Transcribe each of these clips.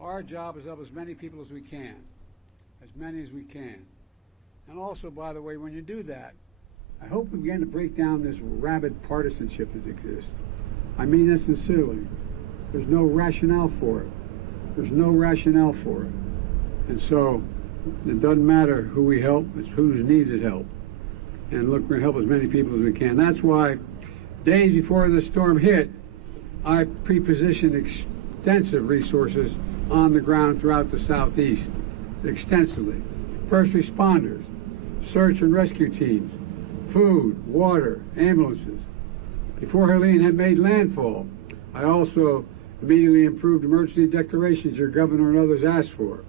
Our job is to help as many people as we can, as many as we can. And also, by the way, when you do that, I hope we begin to break down this rabid partisanship that exists. I mean that sincerely. There's no rationale for it. There's no rationale for it. And so it doesn't matter who we help, it's who's needed help. And look, we're going to help as many people as we can. That's why days before the storm hit, I pre-positioned extensive resources on the ground throughout the Southeast, extensively. First responders, search and rescue teams, food, water, ambulances. Before Helene had made landfall, I also immediately improved emergency declarations your governor and others asked for.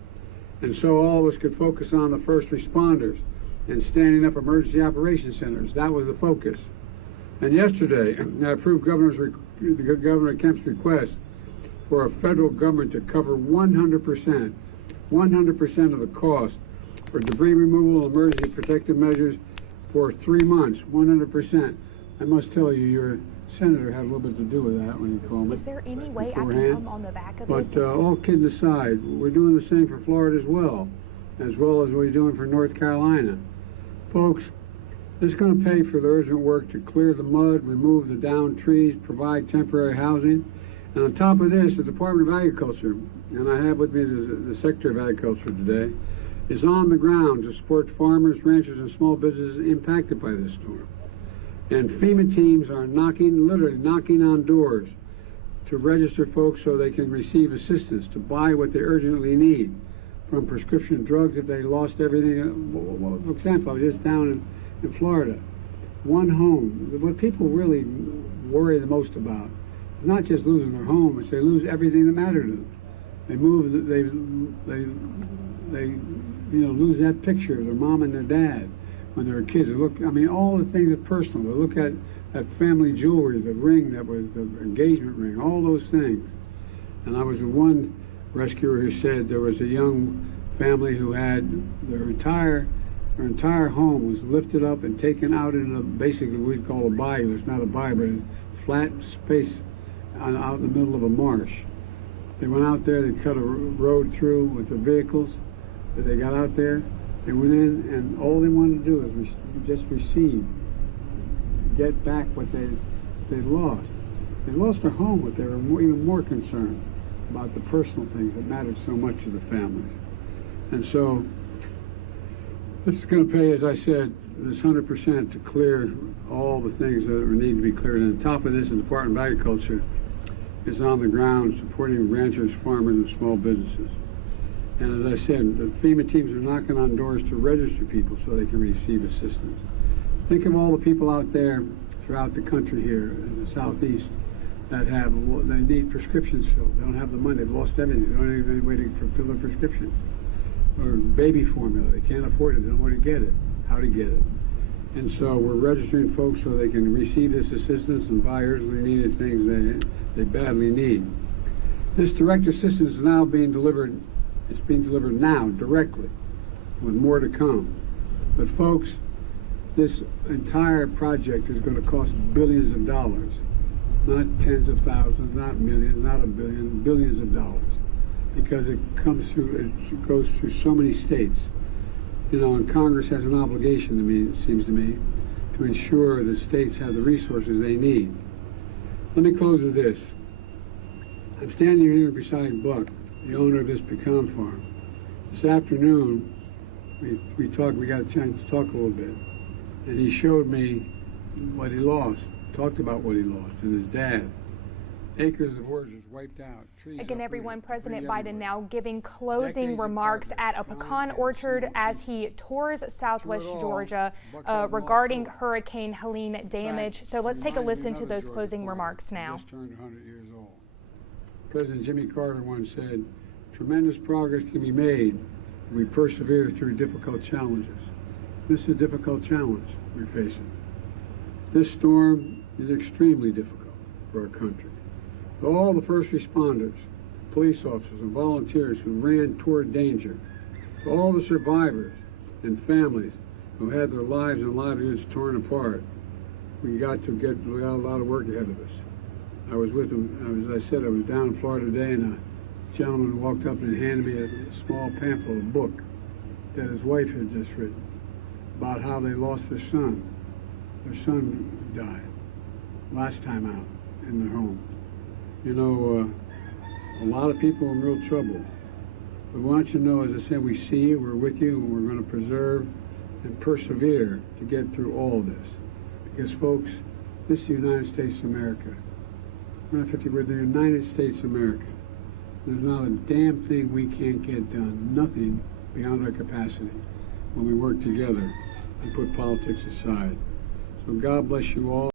And so all of us could focus on the first responders and standing up emergency operations centers. That was the focus. And yesterday, I approved Governor Kemp's request for a federal government to cover 100% of the cost for debris removal and emergency protective measures for 3 months, 100%. I must tell you, your senator had a little bit to do with that when he called me. Is there any way I can come on the back of this? But all kidding aside, we're doing the same for Florida as well as we're doing for North Carolina. Folks, this is going to pay for the urgent work to clear the mud, remove the downed trees, provide temporary housing. And on top of this, the Department of Agriculture, and I have with me the Secretary of Agriculture today, is on the ground to support farmers, ranchers, and small businesses impacted by this storm. And FEMA teams are literally knocking on doors to register folks so they can receive assistance to buy what they urgently need, from prescription drugs if they lost everything. For example, I was just down in Florida. One home, what people really worry the most about is not just losing their home, it's they lose everything that mattered to them. They move, they lose that picture of their mom and their dad when they were kids. They look, I mean, all the things are personal. They look at that family jewelry, the ring that was the engagement ring, all those things. And I was with one rescuer who said there was a young family who had their entire home was lifted up and taken out into basically what we'd call a bayou. It's not a bayou, but a flat space out in the middle of a marsh. They went out there, they cut a road through with their vehicles. They got out there, they went in, and all they wanted to do was just receive, get back what they lost. They lost their home, but they were even more concerned about the personal things that mattered so much to the families. And so this is going to pay, as I said, this 100% to clear all the things that need to be cleared. And on top of this, the Department of Agriculture is on the ground supporting ranchers, farmers, and small businesses. And as I said, the FEMA teams are knocking on doors to register people so they can receive assistance. Think of all the people out there throughout the country here in the Southeast that they need prescriptions filled. They don't have the money. They've lost everything. They don't have any way to fulfill their prescriptions. Or baby formula. They can't afford it. They don't know where to get it, how to get it. And so we're registering folks so they can receive this assistance and buy urgently needed things they badly need. This direct assistance is now being delivered. It's being delivered now, directly, with more to come. But folks, this entire project is going to cost billions of dollars. Not tens of thousands, not millions, not a billion, billions of dollars. Because it goes through so many states. You know, and Congress has an obligation to me, it seems to me, to ensure that states have the resources they need. Let me close with this. I'm standing here beside Buck, the owner of this pecan farm. This afternoon, we got a chance to talk a little bit, and he showed me what he lost, talked about what he lost, and his dad. Acres of orchards wiped out. Trees. Again, everyone, President Biden now giving closing remarks at a pecan orchard as he tours Southwest Georgia regarding Hurricane Helene damage. So let's take a listen to those closing remarks now. Just turned 100 years old. President Jimmy Carter once said, "Tremendous progress can be made if we persevere through difficult challenges." This is a difficult challenge we're facing. This storm is extremely difficult for our country. To all the first responders, police officers, and volunteers who ran toward danger, to all the survivors and families who had their lives and livelihoods torn apart, we got a lot of work ahead of us. I was with them, as I said, I was down in Florida today, and gentleman walked up and handed me a small pamphlet, a book that his wife had just written about how they lost their son. Their son died last time out in their home. You know, a lot of people in real trouble. But we want you to know, as I said, we see you, we're with you, and we're going to preserve and persevere to get through all of this. Because, folks, this is the United States of America. We're the United States of America. There's not a damn thing we can't get done, nothing beyond our capacity when we work together and put politics aside. So God bless you all.